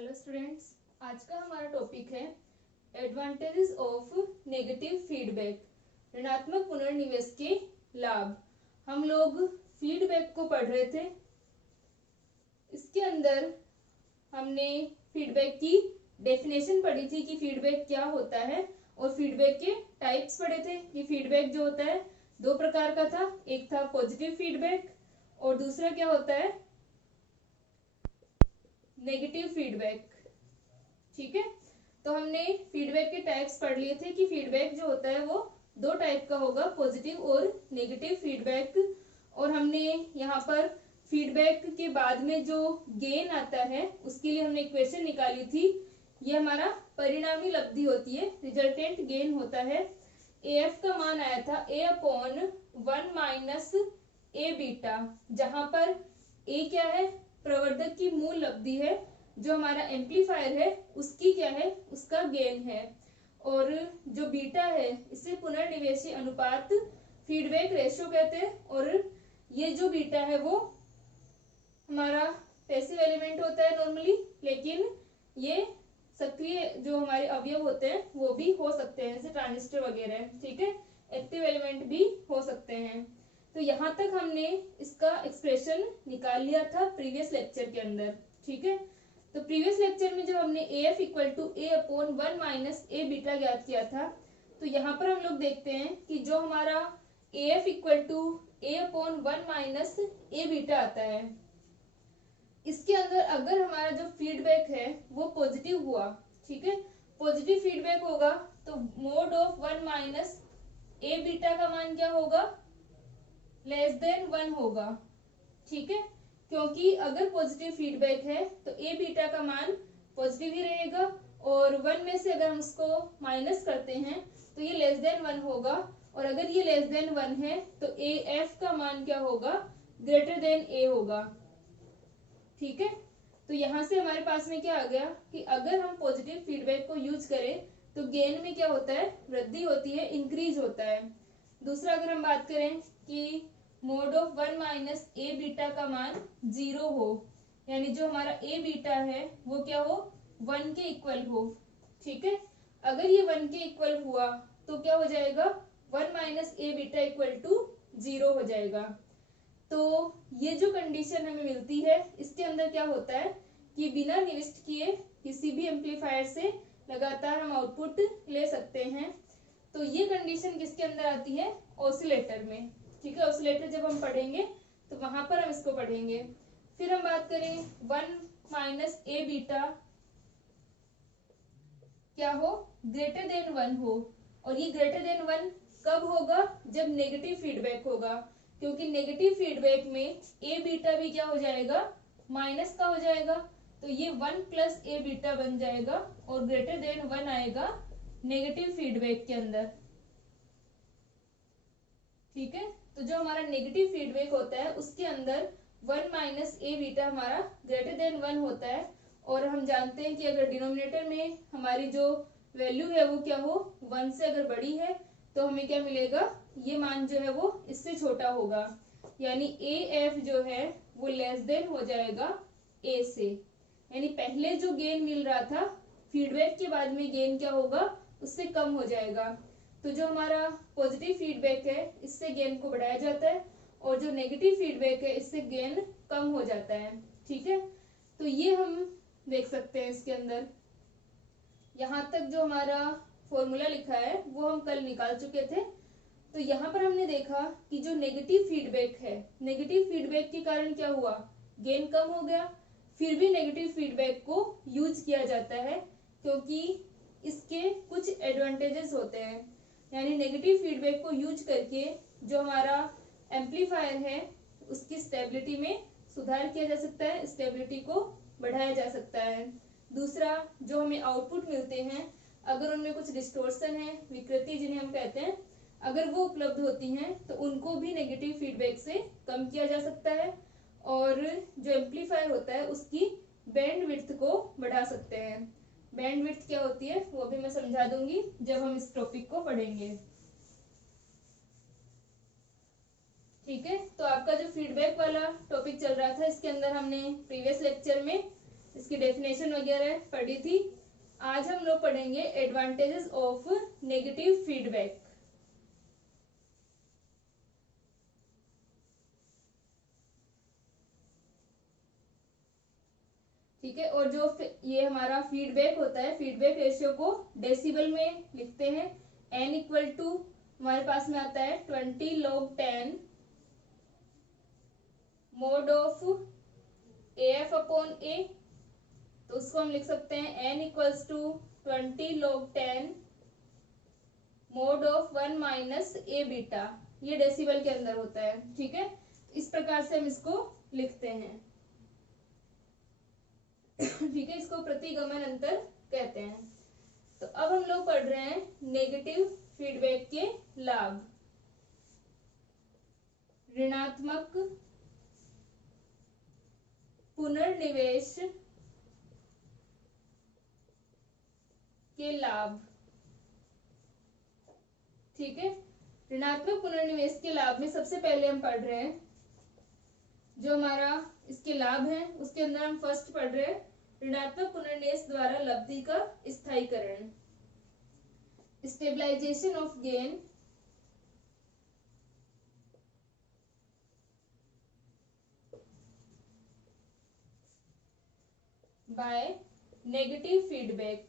Hello students, आज का हमारा टॉपिक है एडवांटेजेस ऑफ नेगेटिव फीडबैक, ऋणात्मक पुनर्निवेश के लाभ। हम लोग फीडबैक को पढ़ रहे थे। इसके अंदर हमने फीडबैक की डेफिनेशन पढ़ी थी कि फीडबैक क्या होता है, और फीडबैक के टाइप्स पढ़े थे कि फीडबैक जो होता है दो प्रकार का था। एक था पॉजिटिव फीडबैक और दूसरा क्या होता है, नेगेटिव फीडबैक। ठीक है, तो हमने फीडबैक के टाइप्स पढ़ लिए थे कि फीडबैक जो होता है वो दो टाइप का होगा, पॉजिटिव और नेगेटिव फीडबैक। और हमने यहाँ पर फीडबैक के बाद में जो गेन आता है उसके लिए हमने इक्वेशन निकाली थी। ये हमारा परिणामी लब्धि होती है, रिजल्टेंट गेन होता है। एफ का मान आया था A/1 माइनस ए बीटा, जहां पर ए क्या है, प्रवर्धक की मूल लब्धि है, जो हमारा एम्पलीफायर है उसकी क्या है, उसका गेन है। और जो बीटा है इसे पुनर्निवेशी अनुपात फीडबैक रेशियो कहते हैं। और ये जो बीटा है वो हमारा पैसिव एलिमेंट होता है नॉर्मली, लेकिन ये सक्रिय जो हमारे अवयव होते हैं वो भी हो सकते हैं, जैसे ट्रांजिस्टर वगैरह। ठीक है, एक्टिव एलिमेंट भी हो सकते हैं। तो यहाँ तक हमने इसका एक्सप्रेशन निकाल लिया था प्रीवियस लेक्चर के अंदर। ठीक है, तो प्रीवियस लेक्चर में जब हमने AF equal to A/1 minus A beta ज्ञात किया था, तो यहाँ पर हम लोग देखते हैं कि जो हमारा AF equal to A/1 minus A beta आता है, इसके अंदर अगर हमारा जो फीडबैक है वो पॉजिटिव हुआ, ठीक है, पॉजिटिव फीडबैक होगा, तो mode of 1 minus A beta का मान क्या होगा, लेस देन 1 होगा। ठीक है, क्योंकि अगर पॉजिटिव फीडबैक है तो ए बीटा का मान पॉजिटिव ही रहेगा, और 1 में से अगर हम उसको माइनस करते हैं तो ये लेस देन 1 होगा। और अगर ये लेस देन 1 है तो AF का मान क्या होगा, ग्रेटर देन A होगा। ठीक है, तो यहाँ से हमारे पास में क्या आ गया कि अगर हम पॉजिटिव फीडबैक को यूज करें तो गेन में क्या होता है, वृद्धि होती है, इंक्रीज होता है। दूसरा अगर हम बात करें कि mode of 1 minus A beta का मान 0 हो, यानी जो हमारा ए बीटा है वो क्या हो, 1 के इक्वल हो। ठीक है, अगर ये 1 के इक्वल हुआ तो क्या हो जाएगा, 1 minus A beta equal to 0 हो जाएगा। तो ये जो कंडीशन हमें मिलती है इसके अंदर क्या होता है कि बिना निविष्ट किए किसी भी एम्पलीफायर से लगातार हम आउटपुट ले सकते हैं। तो ये कंडीशन किसके अंदर आती है, ऑसिलेटर में। ठीक है, ऑसिलेटर जब हम पढ़ेंगे तो वहां पर हम इसको पढ़ेंगे। फिर हम बात करें 1 माइनस ए बीटा क्या हो, ग्रेटर देन 1 हो। और ये ग्रेटर देन 1 कब होगा, जब नेगेटिव फीडबैक होगा, क्योंकि नेगेटिव फीडबैक में ए बीटा भी क्या हो जाएगा, माइनस का हो जाएगा। तो ये 1 प्लस ए बीटा बन जाएगा और ग्रेटर देन 1 आएगा नेगेटिव फीडबैक के अंदर। ठीक है, तो जो हमारा नेगेटिव फीडबैक होता है उसके अंदर 1 माइनस ए बीटा हमारा ग्रेटर देन 1 होता है। और हम जानते हैं कि अगर डिनोमिनेटर में हमारी जो वैल्यू है वो क्या हो, 1 से अगर बड़ी है तो हमें क्या मिलेगा, ये मान जो है वो इससे छोटा होगा, यानी AF जो है वो लेस देन हो जाएगा A से। यानी पहले जो गेन मिल रहा था फीडबैक के बाद में गेन क्या होगा, उससे कम हो जाएगा। तो जो हमारा पॉजिटिव फीडबैक है इससे गेन को बढ़ाया जाता है, और जो नेगेटिव फीडबैक है इससे गेन कम हो जाता है। ठीक है, तो ये हम देख सकते हैं इसके अंदर। यहाँ तक जो हमारा फॉर्मूला लिखा है वो हम कल निकाल चुके थे। तो यहाँ पर हमने देखा कि जो नेगेटिव फीडबैक है, नेगेटिव फीडबैक के कारण क्या हुआ, गेन कम हो गया। फिर भी नेगेटिव फीडबैक को यूज किया जाता है क्योंकि इसके कुछ एडवांटेजेस होते हैं। यानी नेगेटिव फीडबैक को यूज करके जो हमारा एम्पलीफायर है उसकी स्टेबिलिटी में सुधार किया जा सकता है, स्टेबिलिटी को बढ़ाया जा सकता है। दूसरा, जो हमें आउटपुट मिलते हैं अगर उनमें कुछ डिस्टोर्शन है, विकृति जिन्हें हम कहते हैं, अगर वो उपलब्ध होती हैं तो उनको भी नेगेटिव फीडबैक से कम किया जा सकता है। और जो एम्पलीफायर होता है उसकी बैंड विड्थ को बढ़ा सकते हैं। बैंड विड्थ क्या होती है वो भी मैं समझा दूंगी जब हम इस टॉपिक को पढ़ेंगे। ठीक है, तो आपका जो फीडबैक वाला टॉपिक चल रहा था इसके अंदर हमने प्रीवियस लेक्चर में इसकी डेफिनेशन वगैरह पढ़ी थी। आज हम लोग पढ़ेंगे एडवांटेजेस ऑफ नेगेटिव फीडबैक। ठीक है, और जो ये हमारा फीडबैक होता है, फीडबैक रेशियो को डेसिबल में लिखते हैं। n इक्वल टू हमारे पास में आता है 20 log 10 mod of AF upon A, तो उसको हम लिख सकते हैं n equals to 20 log 10 mod of 1 minus A beta. ये डेसिबल के अंदर होता है। ठीक है, इस प्रकार से हम इसको लिखते हैं। ठीक है, इसको प्रतिगमन अंतर कहते हैं। तो अब हम लोग पढ़ रहे हैं नेगेटिव फीडबैक के लाभ। ऋणात्मक पुनर्निवेश के लाभ। ठीक है, ऋणात्मक पुनर्निवेश के लाभ में सबसे पहले हम पढ़ रहे हैं जो हमारा इसके लाभ है, उसके अंदर हम फर्स्ट पढ़ रहे हैं ऋणात्मक पुनर्निवेश द्वारा लब्धि का स्थायीकरण, stabilization of gain by negative feedback.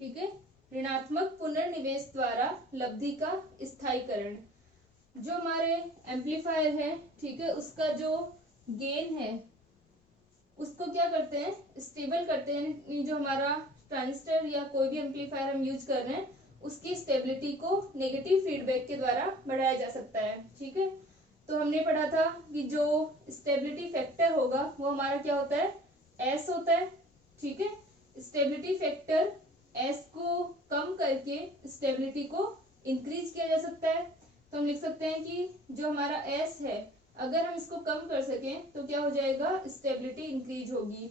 ठीक है, ऋणात्मक पुनर्निवेश द्वारा लब्धि का स्थायीकरण। जो हमारे एम्पलीफायर है, ठीक है, उसका जो गेन है उसको क्या करते हैं, स्टेबल करते हैं। जो हमारा ट्रांजिस्टर या कोई भी एम्पलीफायर हम यूज कर रहे हैं उसकी स्टेबिलिटी को नेगेटिव फीडबैक के द्वारा बढ़ाया जा सकता है। ठीक है, तो हमने पढ़ा था कि जो स्टेबिलिटी फैक्टर होगा वो हमारा क्या होता है, एस होता है। ठीक है, स्टेबिलिटी फैक्टर एस को कम करके स्टेबिलिटी को इंक्रीज किया जा सकता है। तो हम लिख सकते हैं कि जो हमारा एस है अगर हम इसको कम कर सकें तो क्या हो जाएगा, स्टेबिलिटी इंक्रीज होगी।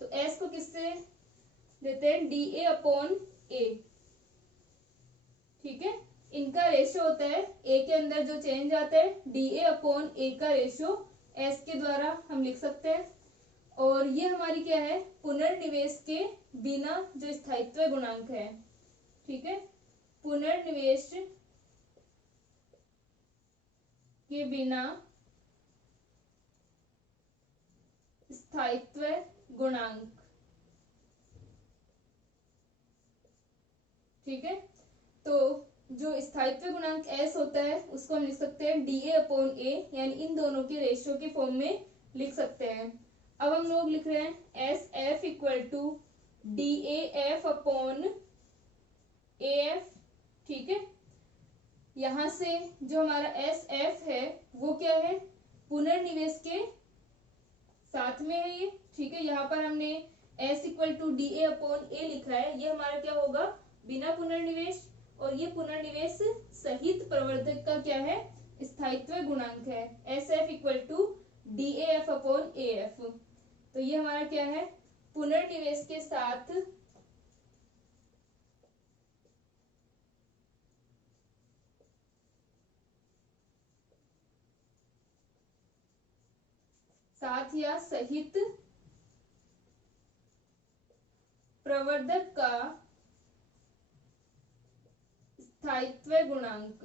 तो एस को किससे देते हैं, डी ए अपॉन ए। ठीक है, इनका रेशियो होता है ए के अंदर जो चेंज आता है डी ए अपॉन ए का रेशियो एस के द्वारा हम लिख सकते हैं। और ये हमारी क्या है, पुनर्निवेश के बिना जो स्थायित्व गुणांक है। ठीक है, पुनर्निवेश के बिना स्थायित्व गुणांक। ठीक है, तो जो स्थायित्व गुणांक एस होता है उसको हम लिख सकते हैं डी ए अपॉन ए, यानी इन दोनों के रेशियो के फॉर्म में लिख सकते हैं। अब हम लोग लिख रहे हैं S F equal to D A F upon A F. ठीक है, यहां से जो हमारा एस एफ है वो क्या है, पुनर्निवेश के साथ में है ये। ठीक है, यहाँ पर हमने S equal to D A upon A लिखा है, ये हमारा क्या होगा, बिना पुनर्निवेश, और ये पुनर्निवेश सहित प्रवर्धक का क्या है, स्थायित्व गुणांक है, S F equal to D A F upon A F. तो ये हमारा क्या है, पुनर्निवेश के साथ या सहित प्रवर्धक का स्थायित्व गुणांक।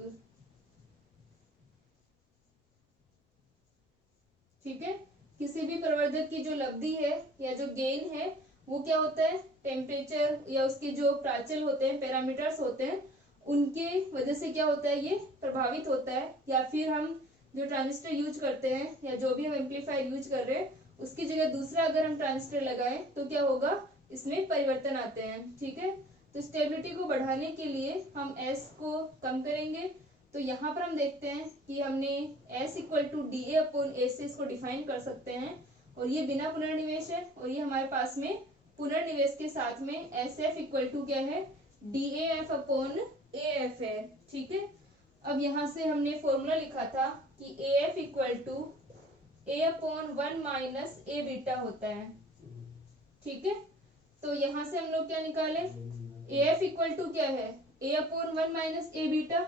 ठीक है, किसी भी प्रवर्धक की जो लब्धि है या जो गेन है वो क्या होता है, टेम्परेचर या उसके जो प्राचल होते हैं, पैरामीटर्स होते हैं, उनके वजह से क्या होता है, ये प्रभावित होता है। या फिर हम जो ट्रांजिस्टर यूज करते हैं या जो भी हम एम्पलीफायर यूज कर रहे हैं उसकी जगह दूसरा अगर हम ट्रांजिस्टर लगाएं तो क्या होगा, इसमें परिवर्तन आते हैं। ठीक है, तो स्टेबिलिटी को बढ़ाने के लिए हम एस को कम करेंगे। तो यहाँ पर हम देखते हैं कि हमने s equal to D A upon A से इसको डिफाइन कर सकते हैं, और ये बिना पुनर्निवेश है, और ये हमारे पास में पुनर्निवेश के साथ में एस एफ इक्वल टू क्या है, D A F upon A F है। ठीक है, अब यहाँ से हमने फॉर्मूला लिखा था कि A F equal to A upon 1 minus A beta होता है। ठीक है, तो यहाँ से हम लोग क्या निकाले, ए एफ इक्वल टू क्या है, ए अपॉन 1 माइनस ए बीटा,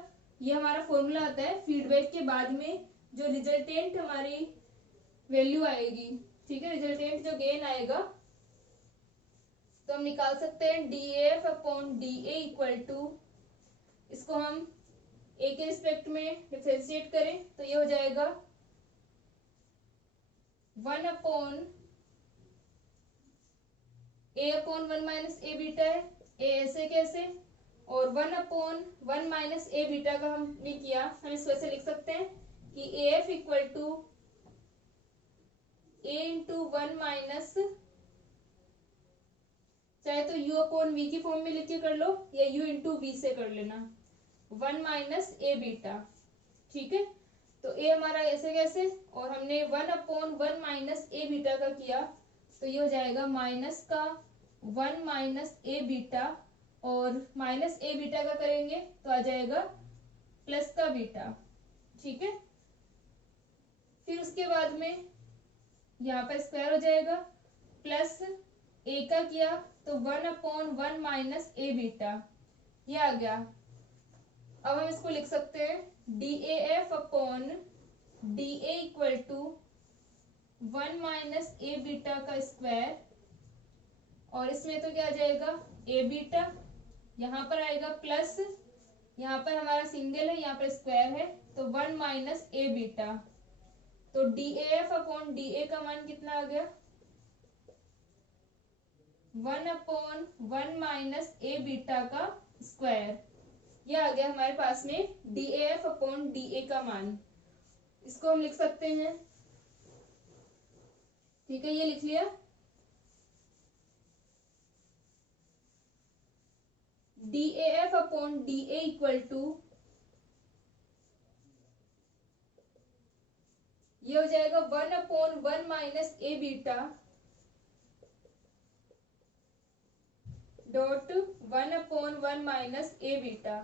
ये हमारा फॉर्मूला आता है फीडबैक के बाद में जो रिजल्टेंट हमारी वैल्यू आएगी, ठीक है, रिजल्टेंट जो गेन आएगा, तो हम निकाल सकते हैं DAF upon DA equal to, इसको हम ए के रिस्पेक्ट में डिफरेंशिएट करें तो ये हो जाएगा 1 upon A upon 1 minus A beta है, ए ऐसे कैसे, और 1 अपॉन 1 माइनस ए बीटा का हमने किया, हम इस वजह से लिख सकते हैं कि AF equal to A into 1 minus, चाहे तो U अपॉन V की फॉर्म में लिख के कर लो या U इंटू V से कर लेना, 1 माइनस ए बीटा, ठीक है। तो ए हमारा ऐसे कैसे, और हमने 1 अपॉन 1 माइनस ए बीटा का किया, तो ये हो जाएगा माइनस का 1 माइनस ए बीटा, और माइनस ए बीटा का करेंगे तो आ जाएगा प्लस का बीटा, ठीक है। फिर उसके बाद में यहाँ पर स्क्वायर हो जाएगा, प्लस ए का किया तो 1 अपॉन 1 माइनस ए बीटा, ये आ गया। अब हम इसको लिख सकते हैं DAF upon DA equal to 1 minus A beta का स्क्वायर, और इसमें तो क्या आ जाएगा ए बीटा, यहाँ पर आएगा प्लस, यहाँ पर हमारा सिंगल है, यहाँ पर स्क्वायर है, तो 1 माइनस ए बीटा, तो DAF अपॉन DA का मान कितना आ गया 1 अपॉन 1 माइनस ए बीटा का स्क्वायर, ये आ गया हमारे पास में DAF अपॉन DA का मान। इसको हम लिख सकते हैं, ठीक है, ये लिख लिया DAF upon DA equal to, ये हो जाएगा 1 upon 1 minus A beta dot 1 upon 1 minus A beta,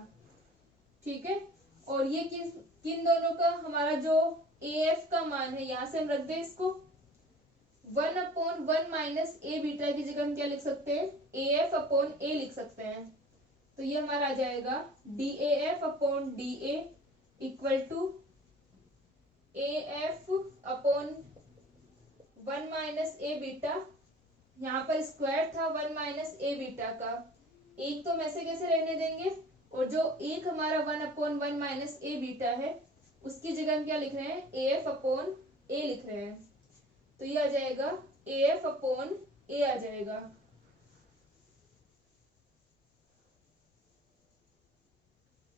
ठीक है। और ये किन दोनों का हमारा जो AF का मान है, यहां से हम रख दें इसको 1 अपॉन 1 माइनस ए बीटा की जगह हम क्या लिख सकते हैं AF अपॉन A लिख सकते हैं, तो ये हमारा आ जाएगा DAF upon DA equal to AF upon 1 minus A beta, यहाँ पर स्क्वायर था 1 माइनस ए बीटा का, एक तो हम ऐसे कैसे रहने देंगे, और जो एक हमारा 1 अपॉन 1 माइनस ए बीटा है उसकी जगह हम क्या लिख रहे हैं AF अपॉन A लिख रहे हैं, तो ये आ जाएगा AF अपॉन A आ जाएगा।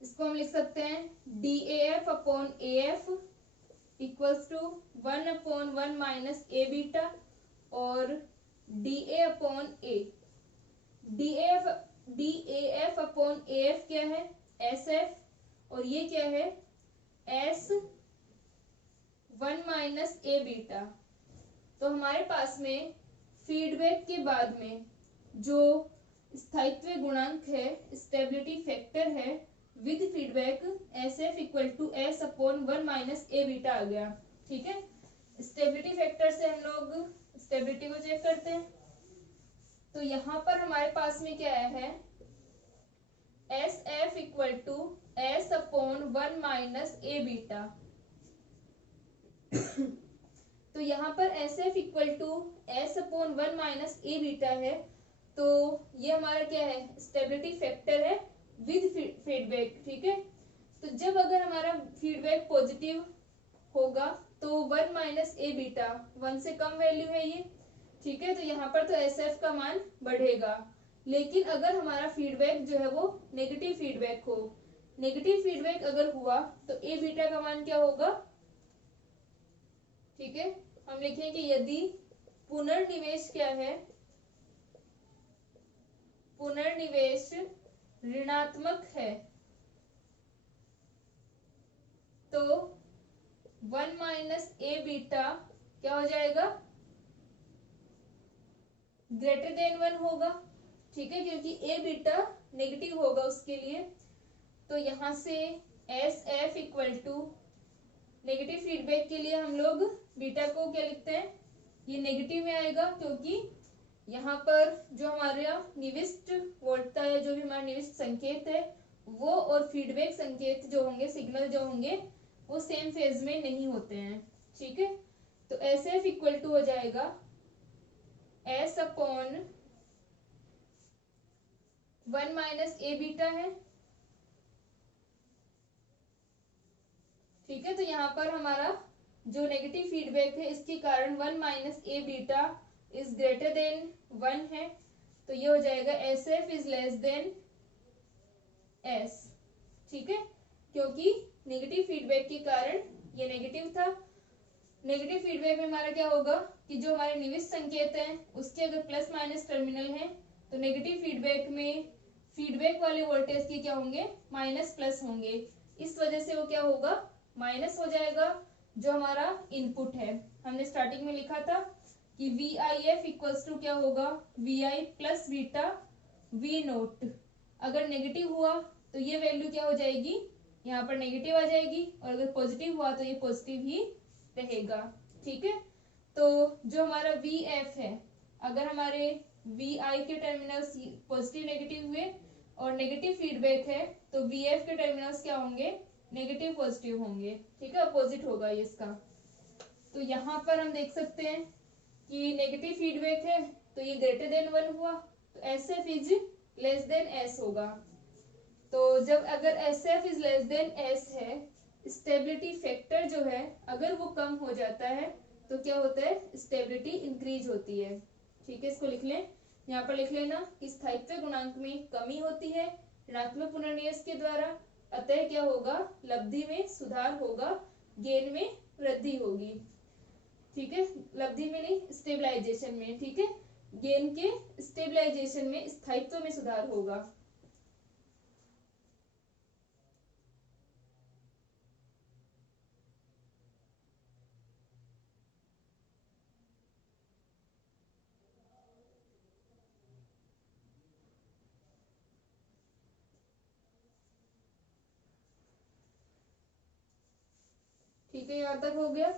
इसको हम लिख सकते हैं DAF upon AF equals to 1 upon 1 minus A beta और DA upon A। DAF upon AF क्या है SF, और ये क्या है S 1 माइनस ए बीटा। तो हमारे पास में फीडबैक के बाद में जो स्थायित्व गुणांक है, स्टेबिलिटी फैक्टर है with feedback SF equal to S upon 1 minus A beta आ गया, ठीक है। स्टेबिलिटी फैक्टर से हम लोग स्टेबिलिटी को चेक करते हैं, तो यहाँ पर हमारे पास में क्या आया है SF equal to S upon 1 minus A beta. तो यहाँ पर SF equal to S upon 1 minus A beta है, तो ये हमारा क्या है स्टेबिलिटी फैक्टर है विद फीडबैक, ठीक है। तो जब अगर हमारा फीडबैक पॉजिटिव होगा तो 1 माइनस ए बीटा 1 से कम वैल्यू है ये, ठीक है, तो यहाँ पर तो SF का मान बढ़ेगा। लेकिन अगर हमारा फीडबैक जो है वो नेगेटिव फीडबैक हो, नेगेटिव फीडबैक अगर हुआ तो ए बीटा का मान क्या होगा, ठीक है, हम लिखेंगे यदि पुनर्निवेश क्या है, पुनर्निवेश ऋणात्मक है तो 1 माइनस ए बीटा क्या हो जाएगा ग्रेटर देन 1 होगा, ठीक है, क्योंकि ए बीटा नेगेटिव होगा उसके लिए। तो यहाँ से SF equal to negative feedback के लिए हम लोग बीटा को क्या लिखते हैं, ये नेगेटिव में आएगा क्योंकि यहाँ पर जो हमारा निविष्ट वोल्टता है, जो भी हमारा निविष्ट संकेत है वो और फीडबैक संकेत जो होंगे, सिग्नल जो होंगे, वो सेम फेज में नहीं होते हैं। ठीक है, तो एस एफ इक्वल टू हो जाएगा S upon 1 minus A beta है। ठीक है, तो यहाँ पर हमारा जो नेगेटिव फीडबैक है इसके कारण 1 minus A beta is greater than 1 है, तो ये हो जाएगा S F is less than S. ठीक है, क्योंकि नेगेटिव फीडबैक के कारण ये नेगेटिव था। नेगेटिव फीडबैक में हमारा क्या होगा कि जो हमारे निविष्ट संकेत हैं उसके अगर प्लस माइनस टर्मिनल है तो नेगेटिव फीडबैक में फीडबैक वाले वोल्टेज के क्या होंगे, माइनस प्लस होंगे। इस वजह से वो क्या होगा, माइनस हो जाएगा। जो हमारा इनपुट है, हमने स्टार्टिंग में लिखा था कि V I F equals to क्या होगा, V I plus beta V naught. अगर नेगेटिव हुआ तो ये वैल्यू क्या हो जाएगी, यहाँ पर नेगेटिव आ जाएगी, और अगर पॉजिटिव हुआ तो ये पॉजिटिव ही रहेगा। ठीक है, तो जो हमारा वी एफ है, अगर हमारे वी आई के टर्मिनल्स पॉजिटिव नेगेटिव हुए और नेगेटिव फीडबैक है तो वी एफ के टर्मिनल्स क्या होंगे, नेगेटिव पॉजिटिव होंगे। ठीक है, अपोजिट होगा ये इसका। तो यहाँ पर हम देख सकते हैं कि नेगेटिव फीडबैक है तो ये ग्रेटर देन 1 हुआ, तो S F is less than S होगा। तो जब अगर S F is less than S है, स्टेबिलिटी फैक्टर जो है अगर वो कम हो जाता है तो क्या होता है, स्टेबिलिटी इंक्रीज होती है। ठीक है, इसको लिख लें, यहाँ पर लिख लेना कि स्थायित्व गुणांक में कमी होती है ऋणात्मक पुनर्निवेश के द्वारा, अतः क्या होगा, लब्धि में सुधार होगा, गेन में वृद्धि होगी। ठीक है, लब्धि में नहीं, स्टेबलाइजेशन में। ठीक है, गेन के स्टेबलाइजेशन में, स्थायित्व में सुधार होगा। ठीक है, यहाँ तक हो गया।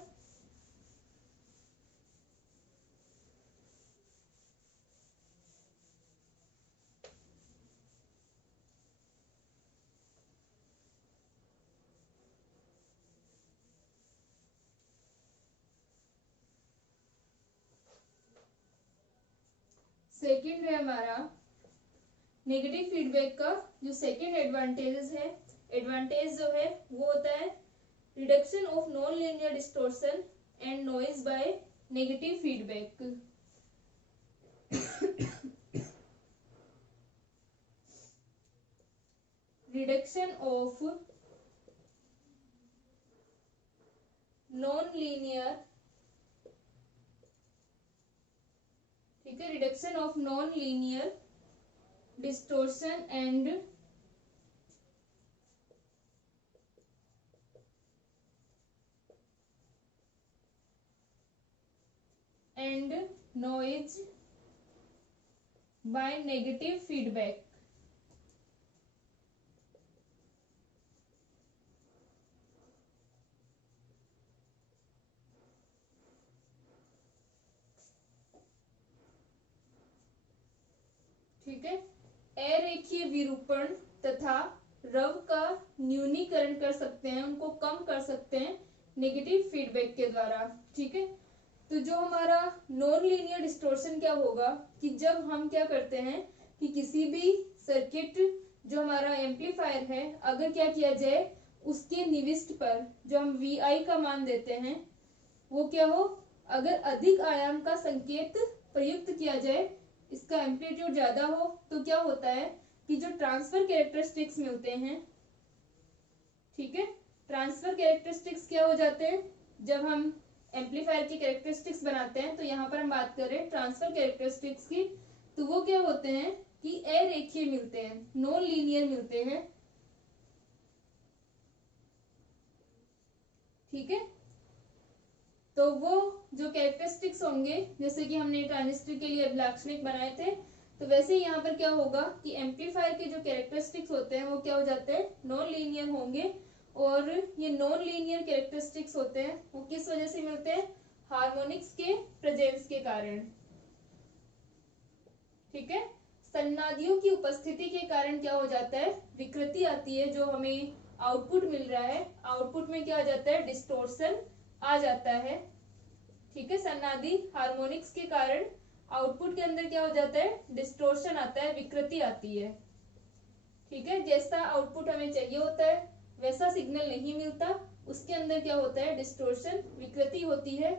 सेकंड है हमारा नेगेटिव फीडबैक का जो सेकंड एडवांटेज है, एडवांटेज जो है वो होता है reduction of non linear distortion and noise bye negative feedback. Reduction of non linear, ठीक है, reduction of non linear distortion and noise bye negative feedback. ठीक है, अरेखीय विरूपण तथा रव का न्यूनीकरण कर सकते हैं, उनको कम कर सकते हैं नेगेटिव फीडबैक के द्वारा। ठीक है, तो जो हमारा नॉन लीनियर डिस्टोर्शन क्या होगा कि जब हम क्या करते हैं कि किसी भी सर्किट जो हमारा एम्पलीफायर है, अगर क्या किया जाए उसके निविष्ट पर जो हम वी आई का मान देते हैं वो क्या हो, अगर अधिक आयाम का संकेत प्रयुक्त किया जाए, इसका एम्पलीट्यूड ज्यादा हो, तो क्या होता है कि जो ट्रांसफर कैरेक्टरिस्टिक्स मिलते हैं, ठीक है, ट्रांसफर कैरेक्टरिस्टिक्स क्या हो जाते हैं जब हम एम्पलीफायर की कैरेक्टरिस्टिक्स बनाते हैं, तो यहाँ पर हम बात कर रहे हैं ट्रांसफर कैरेक्टरिस्टिक्स की, तो वो क्या होते हैं कि अरेखीय मिलते हैं, नॉन लीनियर मिलते हैं। ठीक है, तो वो जो कैरेक्टरिस्टिक्स होंगे, जैसे कि हमने ट्रांजिस्टर के लिए लाक्षणिक बनाए थे, तो वैसे ही यहाँ पर क्या होगा कि एम्पलीफायर के जो कैरेक्टरिस्टिक्स होते हैं वो क्या हो जाते हैं, नॉन लीनियर होंगे। और ये नॉन लीनियर कैरेक्टरिस्टिक्स होते हैं वो किस वजह से मिलते हैं, हार्मोनिक्स के प्रेजेंस के कारण। ठीक है, सन्नादियों की उपस्थिति के कारण क्या हो जाता है, विकृति आती है। जो हमें आउटपुट मिल रहा है, आउटपुट में क्या आ जाता है, डिस्टोर्शन आ जाता है। ठीक है, सन्नादि हार्मोनिक्स के कारण आउटपुट के अंदर क्या हो जाता है, डिस्टोर्शन आता है, विकृति आती है। ठीक है, जैसा आउटपुट हमें चाहिए होता है वैसा सिग्नल नहीं मिलता, उसके अंदर क्या होता है, डिस्टोर्शन, विकृति होती है।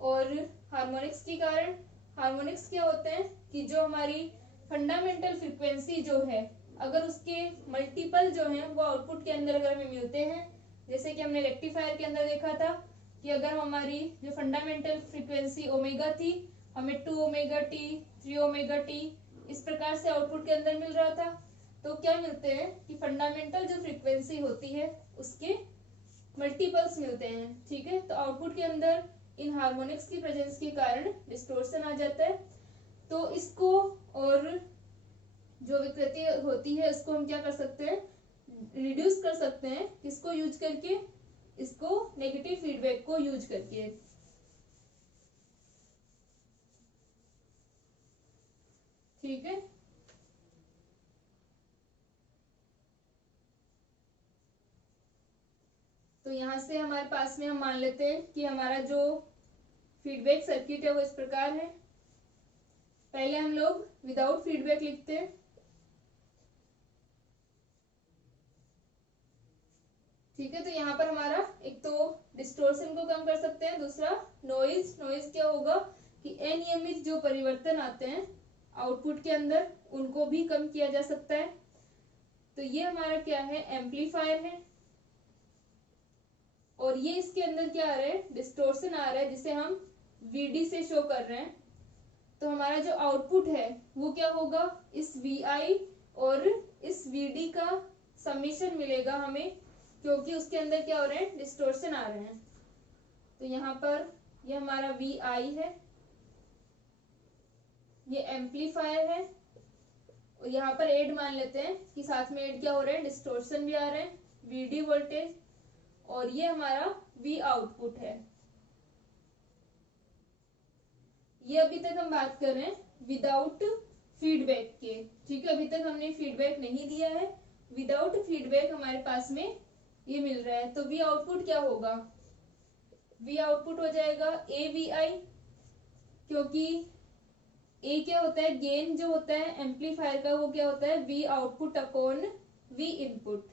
और हार्मोनिक्स के कारण, हार्मोनिक्स क्या होते हैं कि जो हमारी फंडामेंटल फ्रीक्वेंसी जो है, अगर उसके मल्टीपल जो है वो आउटपुट के अंदर अगर हमें मिलते हैं, जैसे कि हमने रेक्टिफायर के अंदर देखा था कि अगर हमारी जो फंडामेंटल फ्रीक्वेंसी ओमेगा थी, हमें 2 ओमेगा टी, 3 ओमेगा टी इस प्रकार से आउटपुट के अंदर मिल रहा था, तो क्या मिलते हैं कि फंडामेंटल जो फ्रीक्वेंसी होती है उसके मल्टीपल्स मिलते हैं। ठीक है, तो आउटपुट के अंदर इन हार्मोनिक्स की प्रेजेंस के कारण डिस्टोर्शन आ जाता है। तो इसको, और जो विकृति होती है उसको हम क्या कर सकते हैं, रिड्यूस कर सकते हैं। किसको यूज करके, इसको नेगेटिव फीडबैक को यूज करके। ठीक है, तो यहाँ से हमारे पास में हम मान लेते हैं कि हमारा जो फीडबैक सर्किट है वो इस प्रकार है। पहले हम लोग विदाउट फीडबैक लिखते हैं। ठीक है, तो यहाँ पर हमारा एक तो डिस्टोर्शन को कम कर सकते हैं, दूसरा नॉइज। नॉइज क्या होगा कि अनियमित जो परिवर्तन आते हैं आउटपुट के अंदर उनको भी कम किया जा सकता है। तो ये हमारा क्या है, एम्पलीफायर है। और ये इसके अंदर क्या आ रहा है, डिस्टोर्शन आ रहा है, जिसे हम वीडी से शो कर रहे हैं। तो हमारा जो आउटपुट है वो क्या होगा, इस वी आई और इस वीडी का समीशन मिलेगा हमें, क्योंकि उसके अंदर क्या हो रहे हैं, डिस्टोर्शन आ रहे हैं। तो यहाँ पर ये हमारा वी आई है, ये एम्पलीफायर है, और यहाँ पर एड मान लेते हैं कि साथ में एड क्या हो रहे हैं, डिस्टोर्शन भी आ रहे हैं, वीडी वोल्टेज। और ये हमारा वी आउटपुट है। ये अभी तक हम बात कर रहे हैं विदाउट फीडबैक के। ठीक है, अभी तक हमने फीडबैक नहीं दिया है, विदाउट फीडबैक हमारे पास में ये मिल रहा है। तो वी आउटपुट क्या होगा, वी आउटपुट हो जाएगा ए वी आई, क्योंकि ए क्या होता है, गेन जो होता है एम्पलीफायर का वो क्या होता है, V output upon V input.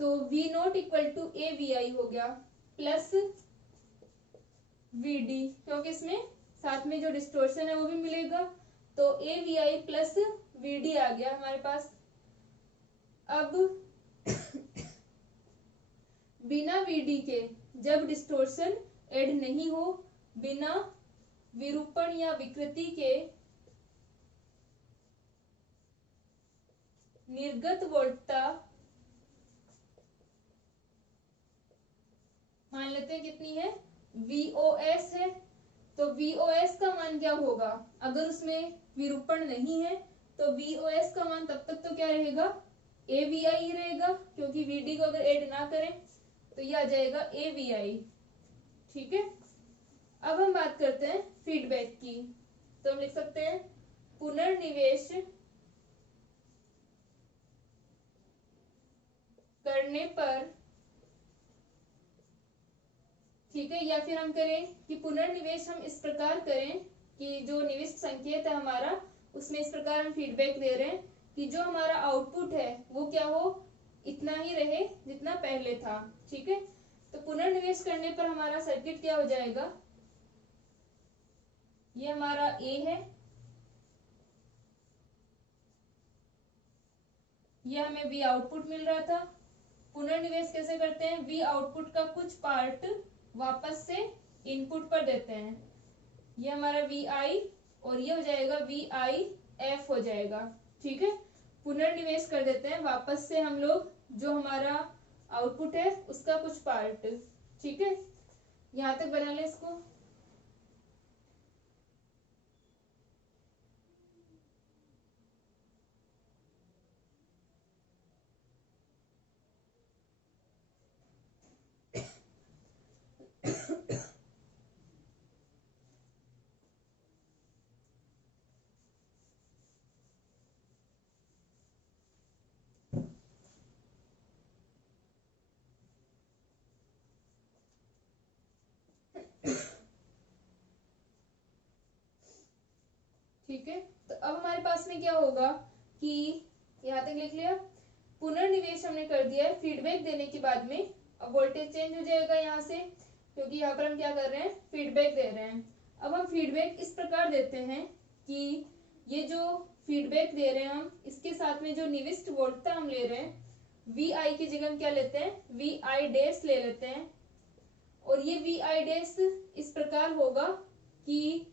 तो V not equal to A V I हो गया प्लस वी डी, क्योंकि इसमें साथ में जो डिस्टोर्शन है वो भी मिलेगा। तो A V I plus V D आ गया हमारे पास। अब बिना वी डी के जब डिस्टोर्शन ऐड नहीं हो, बिना विरूपण या विकृति के निर्गत वोल्टता मान लेते हैं कितनी है, VOS है। तो VOS का मान क्या होगा, अगर उसमें विरूपण नहीं है तो VOS का मान तब तक तो क्या रहेगा, AVI ही रहेगा, क्योंकि VD को अगर ऐड ना करें तो ये आ जाएगा AVI। ठीक है, अब हम बात करते हैं फीडबैक की। तो हम लिख सकते हैं पुनर्निवेश करने पर, ठीक है, या फिर हम करें कि पुनर्निवेश हम इस प्रकार करें कि जो निविष्ट संकेत है हमारा उसमें इस प्रकार हम फीडबैक दे रहे हैं कि जो हमारा आउटपुट है वो क्या हो, इतना ही रहे जितना पहले था। ठीक है, तो पुनर्निवेश करने पर हमारा सर्किट क्या हो जाएगा, ये हमारा ए है, ये हमें वी आउटपुट मिल रहा था। पुनर्निवेश कैसे करते हैं, वी आउटपुट का कुछ पार्ट वापस से इनपुट पर देते हैं, ये हमारा वी आई और ये हो जाएगा वी आई एफ हो जाएगा। ठीक है, पुनर्निवेश कर देते हैं वापस से हम लोग जो हमारा आउटपुट है उसका कुछ पार्ट। ठीक है, यहाँ तक बना ले इसको। ठीक है। तो अब हमारे पास में क्या होगा कि यहाँ तक लिख लिया, पुनर्निवेश हमने कर दिया है फीडबैक देने के बाद में। अब वोल्टेज चेंज हो जाएगा यहाँ से, क्योंकि यहाँ पर हम क्या कर रहे हैं, फीडबैक दे रहे हैं। अब हम फीडबैक इस प्रकार देते हैं कि ये जो फीडबैक दे रहे हैं हम, इसके साथ में जो निविष्ट वोल्टता हम ले रहे हैं, वी आई की जगह हम क्या लेते हैं, वी आई डैश ले लेते हैं। और ये वी आई डैश इस प्रकार होगा कि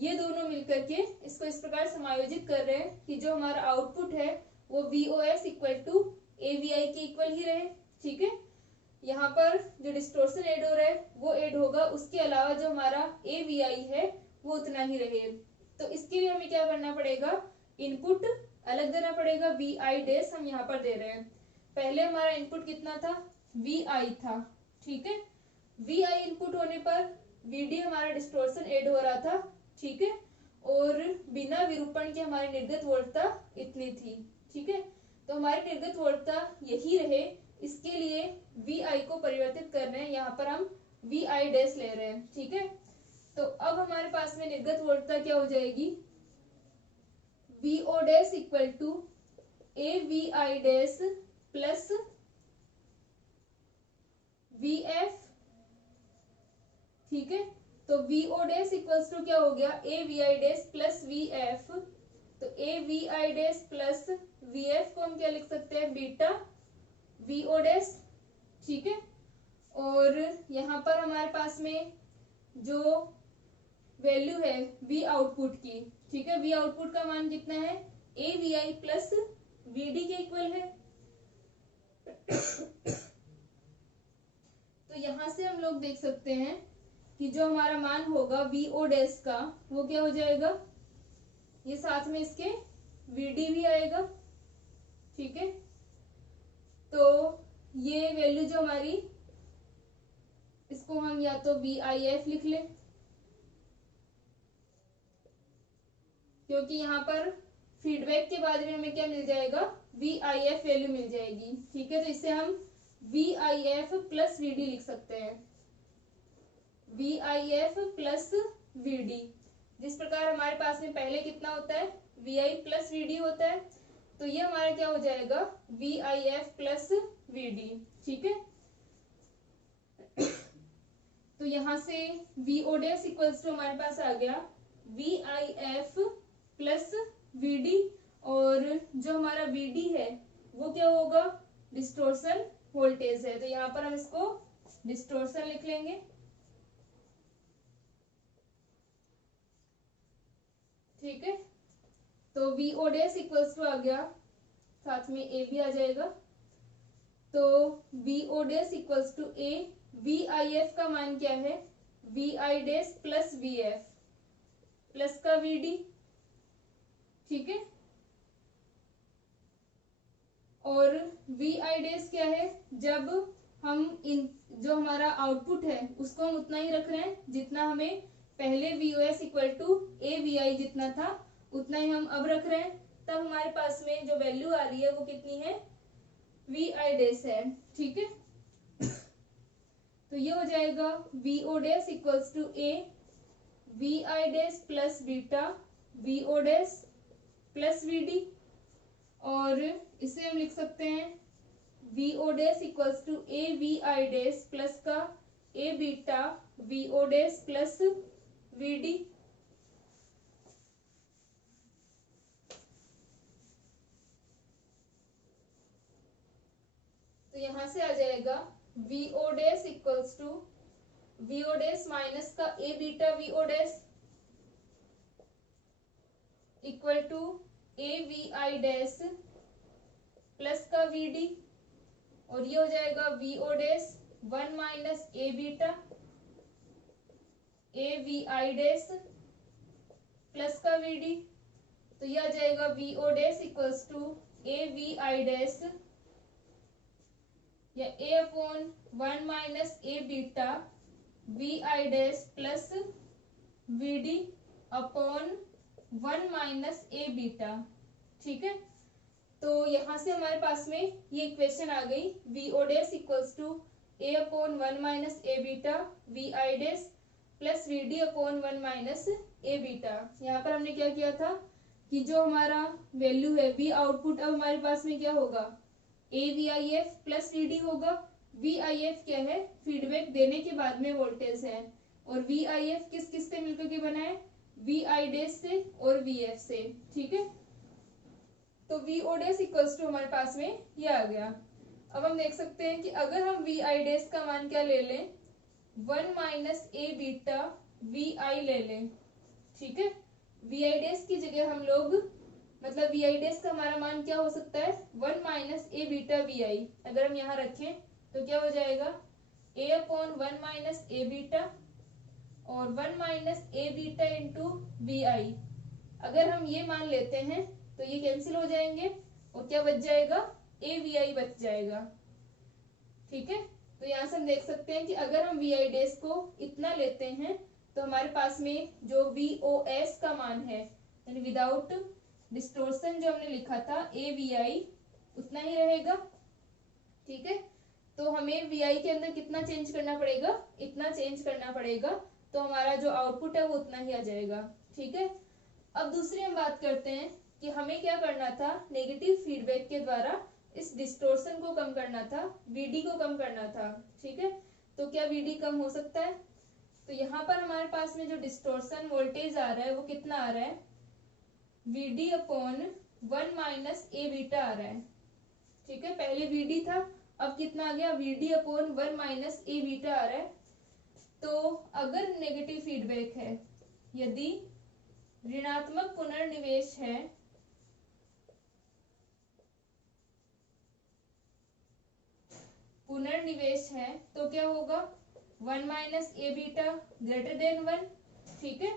ये दोनों मिलकर के इसको इस प्रकार समायोजित कर रहे हैं कि जो हमारा आउटपुट है वो VOS इक्वल टू AVI के इक्वल ही रहे। ठीक है, यहाँ पर जो डिस्टोर्शन ऐड हो रहा है वो ऐड होगा, उसके अलावा जो हमारा AVI है वो उतना ही रहे। तो इसके लिए हमें क्या करना पड़ेगा, इनपुट अलग देना पड़ेगा। VI डैश हम यहाँ पर दे रहे हैं। पहले हमारा इनपुट कितना था, VI था। ठीक है, VI इनपुट होने पर VD हमारा डिस्टोर्शन ऐड हो रहा था। ठीक है, और बिना विरूपण के हमारी निर्गत वोल्टता इतनी थी। ठीक है, तो हमारी निर्गत वोल्टता यही रहे, इसके लिए VI को परिवर्तित कर रहे हैं, यहाँ पर हम VI डैश ले रहे हैं। ठीक है, तो अब हमारे पास में निर्गत वोल्टता क्या हो जाएगी, VO dash equal to AVI dash plus VF। ठीक है, तो VO डैश इक्वल्स टू क्या हो गया, AVI डैश प्लस VF। तो AVI डैश प्लस VF को हम क्या लिख सकते हैं, बीटा VO डैश। ठीक है, और यहाँ पर हमारे पास में जो वैल्यू है V आउटपुट की, ठीक है, V आउटपुट का मान कितना है, AVI प्लस VD के इक्वल है। तो यहाँ से हम लोग देख सकते हैं कि जो हमारा मान होगा VO डैश का वो क्या हो जाएगा, ये साथ में इसके VD भी आएगा। ठीक है, तो ये वैल्यू जो हमारी, इसको हम या तो VIF लिख लें, क्योंकि यहाँ पर फीडबैक के बाद में हमें क्या मिल जाएगा, VIF वैल्यू मिल जाएगी। ठीक है, तो इसे हम VIF प्लस VD लिख सकते हैं, VIF प्लस VD। जिस प्रकार हमारे पास में पहले कितना होता है, VI प्लस VD होता है, तो ये हमारा क्या हो जाएगा, VIF प्लस VD। ठीक है, तो यहाँ से VO डैश इक्वल्स टू हमारे पास आ गया VIF प्लस VD, और जो हमारा VD है वो क्या होगा, डिस्टोर्शन वोल्टेज है, तो यहाँ पर हम इसको डिस्टोर्शन लिख लेंगे। ठीक है, तो VO डैश इक्वल्स टू आ गया, साथ में A भी आ जाएगा, तो VO dash equals to A। VIF का मान क्या है, VI dash plus VF plus का VD। ठीक है, और VI डैश क्या है, जब हम इन जो हमारा आउटपुट है उसको हम उतना ही रख रहे हैं जितना हमें पहले VOS इक्वल टू AVI जितना था उतना ही हम अब रख रहे हैं, तब हमारे पास में जो वैल्यू आ रही है वो कितनी है, VI डैश है। ठीक है, तो ये हो जाएगा VO dash equals to A VI dash plus beta VO dash plus VD, और इसे हम लिख सकते हैं VO dash equals to AVI dash plus का A beta VO dash plus VD। तो यहाँ से आ जाएगा VO dash equals to VO dash minus का A beta VO dash equal to AVI dash plus का VD, और ये हो जाएगा VO dash 1 minus A beta AVI dash plus का VD, तो ये आ जाएगा VO dash equals to AVI dash या A upon 1 minus A beta VI dash plus VD upon 1 minus A beta. ठीक है, तो यहाँ से हमारे पास में ये इक्वेशन आ गई, VO dash equals to A upon 1 minus A beta VI dash plus VD upon 1 minus A beta. यहाँ पर हमने क्या किया था कि जो हमारा वैल्यू है वी आउटपुट, अब हमारे पास में क्या होगा, A V I F plus V D होगा। वी आई एफ क्या है, फीडबैक देने के बाद में वोल्टेज है, और वी आई एफ किस किस से मिलकर के बना है, वी आई डैश से और वी एफ से। ठीक है, तो V O dash equals to हमारे पास में ये आ गया। अब हम देख सकते हैं कि अगर हम वी आई डैश का मान क्या ले लें, 1 माइनस ए बीटा वी आई ले लें। ठीक है, वी आई डैश की जगह हम लोग, मतलब वी आई डैश का हमारा मान क्या हो सकता है, 1 minus A beta V I. अगर हम यहाँ रखें तो क्या हो जाएगा, A upon 1 minus A beta और 1 minus A beta into V I. अगर हम ये मान लेते हैं तो ये कैंसिल हो जाएंगे और क्या बच जाएगा, ए वी आई बच जाएगा। ठीक है, तो यहाँ से हम देख सकते हैं कि अगर हम वी आई डैश को इतना लेते हैं तो हमारे पास में जो वी ओ एस का मान है, यानी विदाउट डिस्टोर्शन जो हमने लिखा था ए वी आई, उतना ही रहेगा। ठीक है, तो हमें वी आई के अंदर कितना चेंज करना पड़ेगा, इतना चेंज करना पड़ेगा, तो हमारा जो आउटपुट है वो उतना ही आ जाएगा। ठीक है, अब दूसरी हम बात करते हैं कि हमें क्या करना था, नेगेटिव फीडबैक के द्वारा इस डिस्टोर्शन को कम करना था, वीडी को कम करना था। ठीक है, तो क्या वीडी कम हो सकता है, तो यहाँ पर हमारे पास में जो डिस्टोर्शन वोल्टेज आ रहा है वो कितना आ रहा है, VD upon 1 minus A beta आ रहा है। ठीक है, पहले वीडी था, अब कितना आ गया, VD upon 1 minus A beta आ रहा है। तो अगर नेगेटिव फीडबैक है, यदि ऋणात्मक पुनर्निवेश है, तो क्या होगा, 1 minus A beta greater than 1। ठीक है,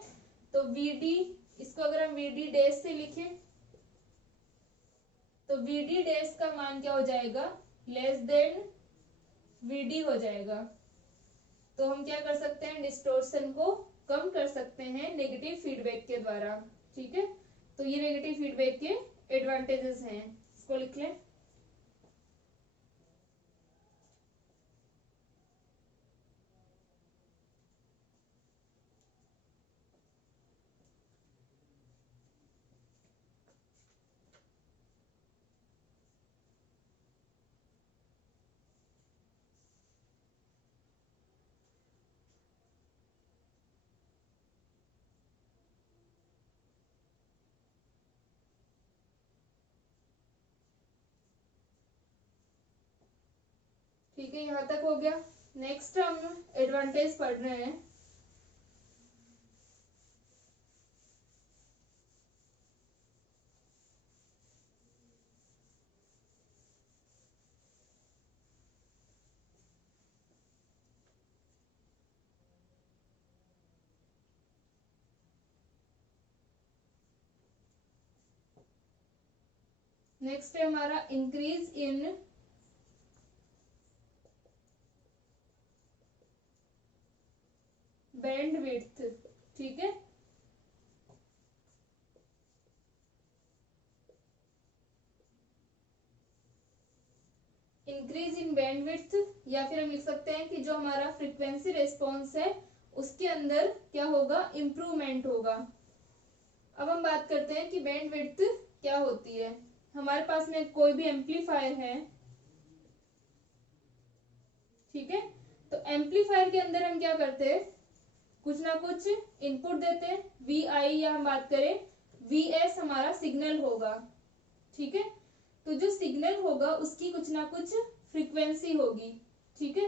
तो वीडी, इसको अगर हम वीडी डैश से लिखें तो वीडी डैश का मान क्या हो जाएगा, लेस देन वीडी हो जाएगा। तो हम क्या कर सकते हैं, डिस्टोर्शन को कम कर सकते हैं नेगेटिव फीडबैक के द्वारा। ठीक है, तो ये नेगेटिव फीडबैक के एडवांटेजेस हैं, इसको लिख लें। ठीक है, यहाँ तक हो गया। नेक्स्ट हम एडवांटेज पढ़ रहे हैं। नेक्स्ट है हमारा इंक्रीज इन बैंडविड्थ। ठीक है, इंक्रीज इन बैंडविड्थ, या फिर हम लिख सकते हैं कि जो हमारा फ्रीक्वेंसी रेस्पॉन्स है उसके अंदर क्या होगा, इम्प्रूवमेंट होगा। अब हम बात करते हैं कि बैंडविड्थ क्या होती है। हमारे पास में कोई भी एम्पलीफायर है, ठीक है, तो एम्पलीफायर के अंदर हम क्या करते हैं, कुछ ना कुछ इनपुट देते हैं, वी आई, या हम बात करें वी एस हमारा सिग्नल होगा। ठीक है, तो जो सिग्नल होगा उसकी कुछ ना कुछ फ्रीक्वेंसी होगी। ठीक है,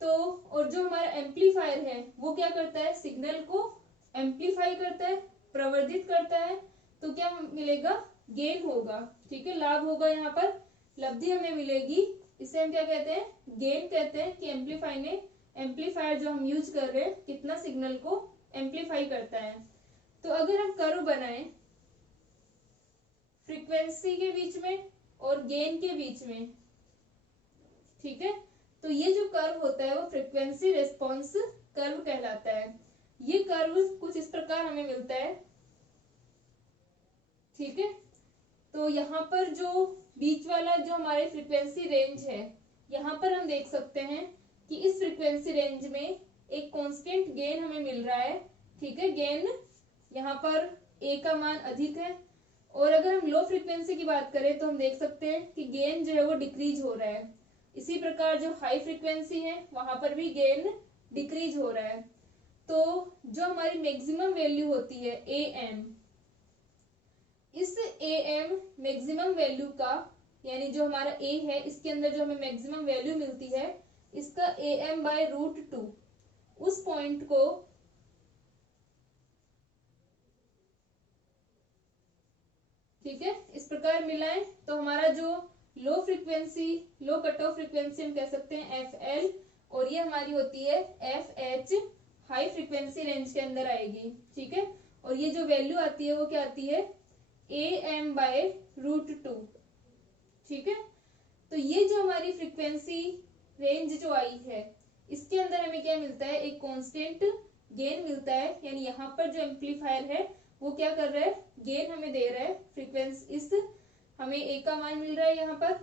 तो और जो हमारा एम्पलीफायर है वो क्या करता है, सिग्नल को एम्पलीफाई करता है, प्रवर्धित करता है, तो क्या मिलेगा, गेन होगा। ठीक है, लाभ होगा, यहाँ पर लब्धि हमें मिलेगी। इसे हम क्या कहते हैं, गेन कहते हैं, कि एम्पलीफायर जो हम यूज कर रहे हैं कितना सिग्नल को एम्पलीफाई करता है। तो अगर हम कर्व बनाएं फ्रीक्वेंसी के बीच में और गेन के बीच में, ठीक है, तो ये जो कर्व होता है वो फ्रीक्वेंसी रेस्पॉन्स कर्व कहलाता है। ये कर्व कुछ इस प्रकार हमें मिलता है। ठीक है, तो यहाँ पर जो बीच वाला जो हमारे फ्रीक्वेंसी रेंज है, यहाँ पर हम देख सकते हैं कि इस फ्रीक्वेंसी रेंज में एक कांस्टेंट गेन हमें मिल रहा है। ठीक है, गेन यहाँ पर ए का मान अधिक है। और अगर हम लो फ्रीक्वेंसी की बात करें तो हम देख सकते हैं कि गेन जो है वो डिक्रीज हो रहा है। इसी प्रकार जो हाई फ्रीक्वेंसी है वहां पर भी गेन डिक्रीज हो रहा है। तो जो हमारी मैक्सिमम वैल्यू होती है ए एम, इस ए एम मैक्सिमम वैल्यू का, यानी जो हमारा ए है इसके अंदर जो हमें मैक्सिमम वैल्यू मिलती है, इसका ए एम बाय रूट 2, उस पॉइंट को ठीक है इस प्रकार मिलाएं तो हमारा जो लो फ्रीक्वेंसी, लो कट ऑफ फ्रीक्वेंसी हम कह सकते हैं एफ एल, और ये हमारी होती है F H, high frequency range के अंदर आएगी। ठीक है, और ये जो वैल्यू आती है वो क्या आती है, ए एम बाय रूट 2। ठीक है, तो ये जो हमारी फ्रीक्वेंसी रेंज जो आई है इसके अंदर हमें क्या मिलता है, एक कांस्टेंट गेन मिलता है। यानी यहाँ पर जो एम्पलीफायर है वो क्या कर रहा है, गेन हमें दे रहा है फ्रीक्वेंसी, इस हमें ए का मान मिल रहा है यहाँ पर,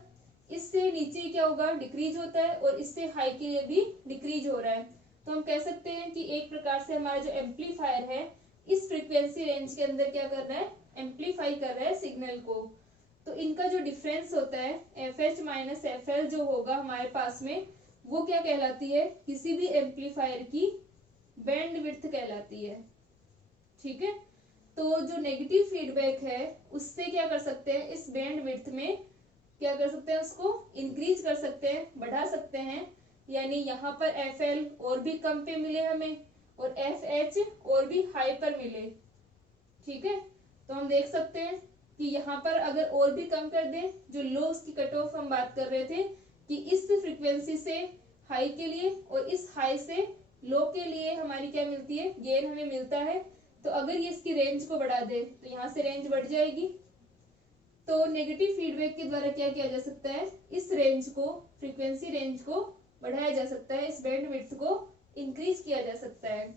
इससे नीचे क्या होगा, डिक्रीज होता है, और इससे हाई के लिए भी डिक्रीज हो रहा है। तो हम कह सकते हैं कि एक प्रकार से हमारा जो एम्पलीफायर है इस फ्रीक्वेंसी रेंज के अंदर क्या कर रहा है, एम्पलीफाई कर रहा है सिग्नल को। तो इनका जो डिफरेंस होता है F H minus F L जो होगा हमारे पास में, वो क्या कहलाती है, किसी भी एम्पलीफायर की बैंड विड्थ कहलाती है। ठीक है, तो जो नेगेटिव फीडबैक है उससे क्या कर सकते हैं, इस बैंड विड्थ में क्या कर सकते हैं, उसको इंक्रीज कर सकते हैं, बढ़ा सकते हैं। यानी यहाँ पर एफ एल और भी कम पे मिले हमें, और एफ एच और भी हाई पर मिले। ठीक है, तो हम देख सकते हैं कि यहाँ पर अगर और भी कम कर दें, जो लो उसकी कट ऑफ हम बात कर रहे थे कि इस फ्रीक्वेंसी से हाई के लिए और इस हाई से लो के लिए हमारी क्या मिलती है, गेन हमें मिलता है। तो अगर ये इसकी रेंज को बढ़ा दे तो यहाँ से रेंज बढ़ जाएगी। तो नेगेटिव फीडबैक के द्वारा क्या किया जा सकता है, इस रेंज को, फ्रीक्वेंसी रेंज को बढ़ाया जा सकता है, इस बैंड विड्थ को इंक्रीज किया जा सकता है।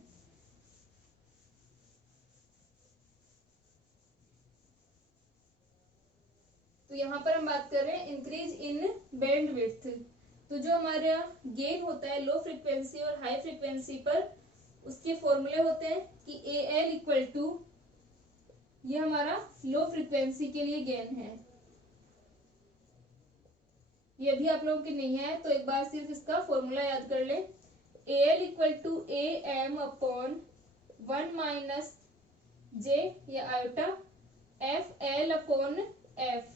तो यहाँ पर हम बात कर रहे हैं इंक्रीज इन बैंड विड्थ। तो जो हमारा गेन होता है लो फ्रीक्वेंसी और हाई फ्रीक्वेंसी पर, उसके फॉर्मूले होते हैं कि ए एल इक्वल टू, ये हमारा लो फ्रीक्वेंसी के लिए गेन है। ये अभी आप लोगों के नहीं है तो एक बार सिर्फ इसका फॉर्मूला याद कर ले। A L equal to A M upon 1 minus J या iota F L upon F.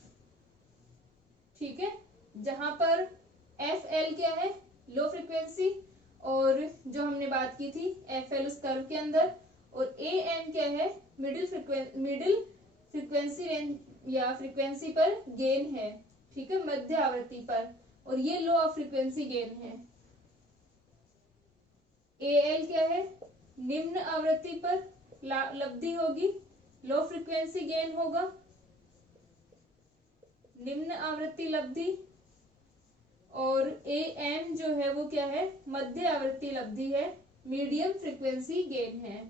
ठीक है, जहां पर एफ एल क्या है, लो फ्रीक्वेंसी, और जो हमने बात की थी एफ एल उस कर्व के अंदर, और ए एम क्या है, मिडिल फ्रीक्वेंसी रेंज या फ्रीक्वेंसी पर गेन है। ठीक है, मध्य आवृत्ति पर, और ये लो ऑफ फ्रीक्वेंसी गेन है। ए एल क्या है, निम्न आवृत्ति पर लब्धि होगी, लो फ्रीक्वेंसी गेन होगा, निम्न आवृत्ति लब्धि, और ए एम जो है वो क्या है, मध्य आवृत्ति लब्धि है, मीडियम फ्रीक्वेंसी गेन है।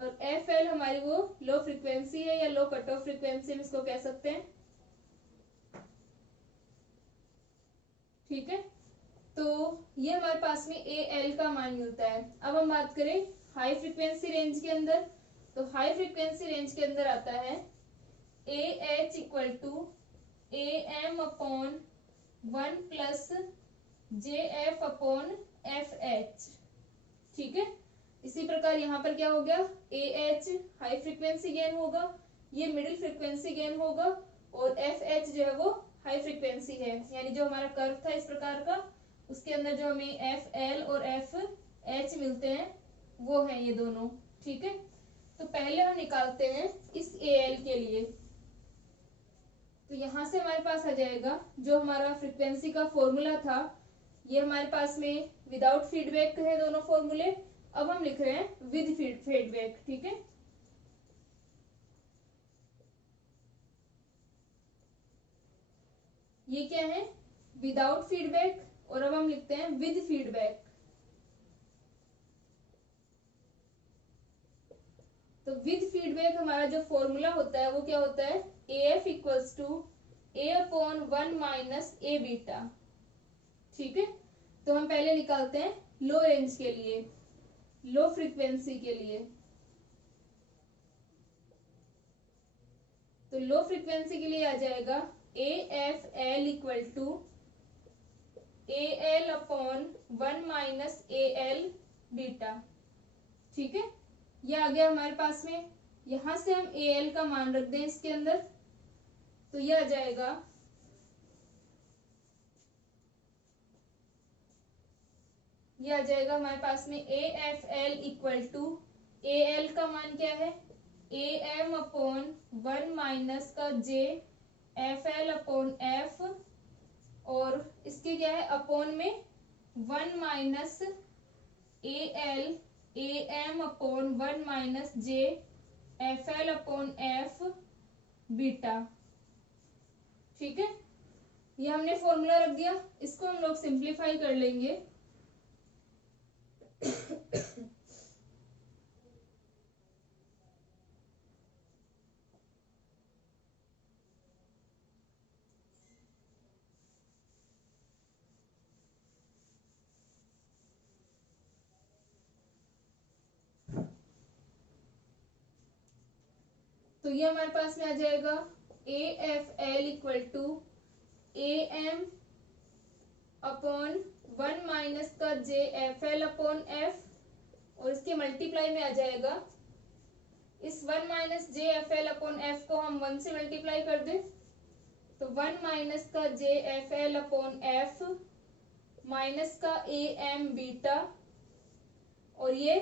और एफ एल हमारी वो लो फ्रीक्वेंसी है या लो कट ऑफ फ्रीक्वेंसी हम इसको कह सकते हैं। ठीक है, तो ये हमारे पास में ए एल का मान मिलता है। अब हम बात करें हाई फ्रीक्वेंसी रेंज के अंदर, तो हाई फ्रीक्वेंसी रेंज के अंदर आता है A H equal to A M upon 1 plus J F upon F H. ठीक है, इसी प्रकार यहाँ पर क्या हो गया, A H high frequency gain होगा, ये मिडिल फ्रीक्वेंसी गेन होगा, और एफ एच जो है वो हाई फ्रीक्वेंसी है। यानी जो हमारा कर्व था इस प्रकार का, उसके अंदर जो हमें एफ एल और एफ एच मिलते हैं वो है ये दोनों। ठीक है, तो पहले हम निकालते हैं इस ए एल के लिए। तो यहां से हमारे पास आ जाएगा जो हमारा फ्रीक्वेंसी का फॉर्मूला था, ये हमारे पास में विदाउट फीडबैक है दोनों फॉर्मूले। अब हम लिख रहे हैं विद फीडबैक। ठीक है, ये क्या है, विदाउट फीडबैक, और अब हम लिखते हैं विद फीडबैक। तो विद फीडबैक हमारा जो फॉर्मूला होता है वो क्या होता है, A F equals to A upon 1 minus A beta. ठीक है, तो हम पहले निकालते हैं लो रेंज के लिए, लो फ्रीक्वेंसी के लिए। तो लो फ्रीक्वेंसी के लिए आ जाएगा AFL equal to AL upon 1 minus AL beta. ठीक है, ये आ गया हमारे पास में। यहां से हम AL का मान रख दें इसके अंदर, तो ये आ जाएगा हमारे पास में AFL इक्वल टू AL का मान क्या है, AM अपॉन 1 माइनस का J FL अपॉन F, और इसके क्या है अपॉन में 1 minus AL AM upon 1 minus J FL upon F beta. ठीक है, ये हमने फॉर्मूला रख दिया, इसको हम लोग सिंप्लीफाई कर लेंगे। तो ये हमारे पास में आ जाएगा AFL equal to AM upon 1 minus का JFL अपॉन F, और इसके मल्टीप्लाई में आ जाएगा, इस 1 माइनस JFL अपॉन F को हम 1 से मल्टीप्लाई कर दें, तो 1 माइनस का JFL अपॉन F माइनस का AM बीटा, और ये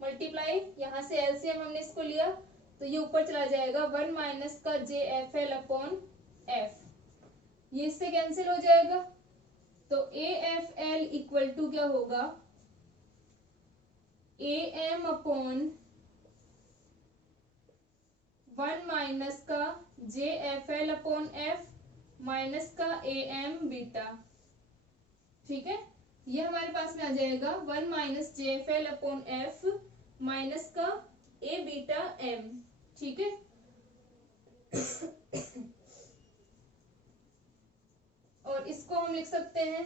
मल्टीप्लाई यहाँ से LCM हमने इसको लिया, तो ये ऊपर चला जाएगा 1 माइनस का JFL अपॉन F, ये इससे कैंसिल हो जाएगा। तो AFL इक्वल टू क्या होगा, AM अपॉन 1 माइनस का JFL अपॉन F माइनस का AM बीटा। ठीक है, ये हमारे पास में आ जाएगा 1 minus JFL upon F minus का A बीटा M। ठीक है, और इसको हम लिख सकते हैं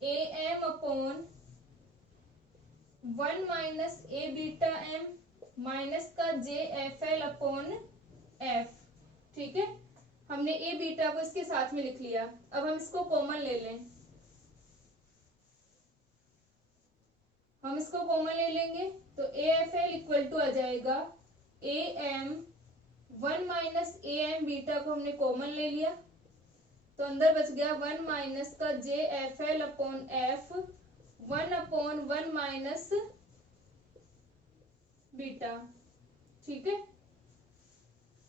AM upon 1 minus A beta M minus का JFL अपॉन F। ठीक है, हमने A बीटा को इसके साथ में लिख लिया, अब हम इसको कॉमन ले लें। हम इसको कॉमन ले लेंगे, तो AFL इक्वल टू आ जाएगा AM 1 माइनस AM बीटा को हमने कॉमन ले लिया, तो अंदर बच गया 1 माइनस का JFL upon F 1 upon 1 minus beta. ठीक है,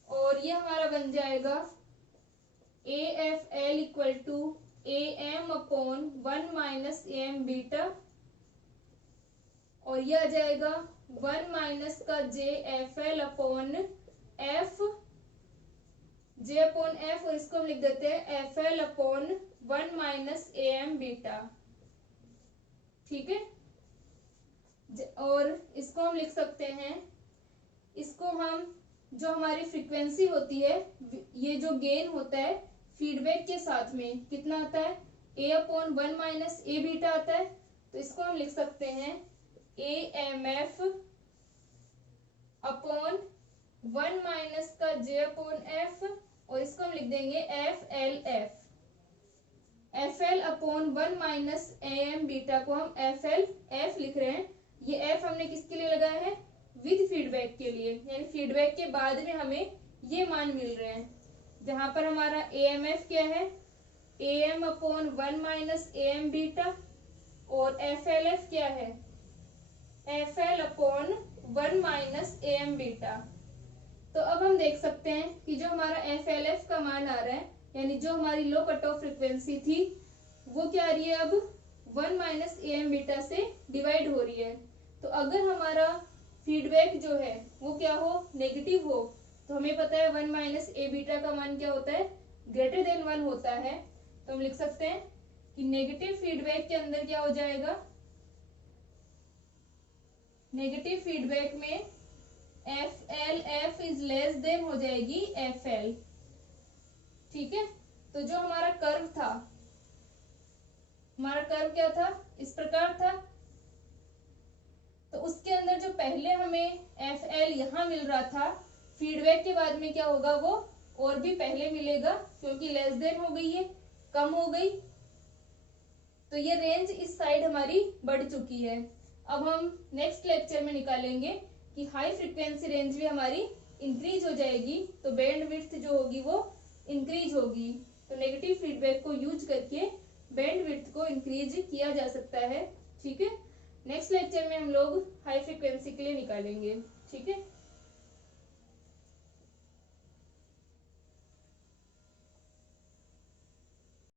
और ये हमारा बन जाएगा AFL equal to AM upon 1 minus AM beta, और ये आ जाएगा 1 माइनस का JFL upon F J upon F, और इसको हम लिख देते हैं FL upon 1 minus AM beta. ठीक है, और इसको हम लिख सकते हैं, इसको हम जो हमारी फ्रीक्वेंसी होती है, ये जो गेन होता है फीडबैक के साथ में कितना आता है, A upon 1 minus A beta आता है, तो इसको हम लिख सकते हैं AMF अपॉन 1 माइनस का J अपॉन F, और इसको हम लिख देंगे FLF। FL upon 1 minus AM beta को हम FLF लिख रहे हैं। ये F हमने किसके लिए लगाया है, विद फीडबैक के लिए, यानी फीडबैक के बाद में हमें ये मान मिल रहे हैं, जहां पर हमारा AMF क्या है, AM upon 1 minus AM beta, और FLF क्या है, FL upon 1 minus AM beta. तो अब हम देख सकते हैं कि जो हमारा FLF का मान आ रहा है, यानी जो हमारी लो कट ऑफ फ्रिक्वेंसी थी वो क्या आ रही है, अब 1 माइनस AM बीटा से डिवाइड हो रही है। तो अगर हमारा फीडबैक जो है वो क्या हो, नेगेटिव हो, तो हमें पता है 1 माइनस A बीटा का मान क्या होता है, ग्रेटर देन 1 होता है। तो हम लिख सकते हैं कि नेगेटिव फीडबैक के अंदर क्या हो जाएगा, नेगेटिव फीडबैक में FLF इज लेस देन हो जाएगी FL। ठीक है, तो जो हमारा कर्व था हमारा कर्व क्या था, इस प्रकार था। तो उसके अंदर जो पहले हमें एफ एल यहाँ मिल रहा था, फीडबैक के बाद में क्या होगा, वो और भी पहले मिलेगा, क्योंकि लेस देन हो गई है, कम हो गई। तो ये रेंज इस साइड हमारी बढ़ चुकी है। अब हम नेक्स्ट लेक्चर में निकालेंगे कि हाई फ्रिक्वेंसी रेंज भी हमारी इंक्रीज हो जाएगी, तो बैंड विड्थ जो होगी वो इंक्रीज होगी। तो नेगेटिव फीडबैक को यूज करके बैंड विड्थ को इंक्रीज किया जा सकता है। ठीक है, नेक्स्ट लेक्चर में हम लोग हाई फ्रिक्वेंसी के लिए निकालेंगे। ठीक है।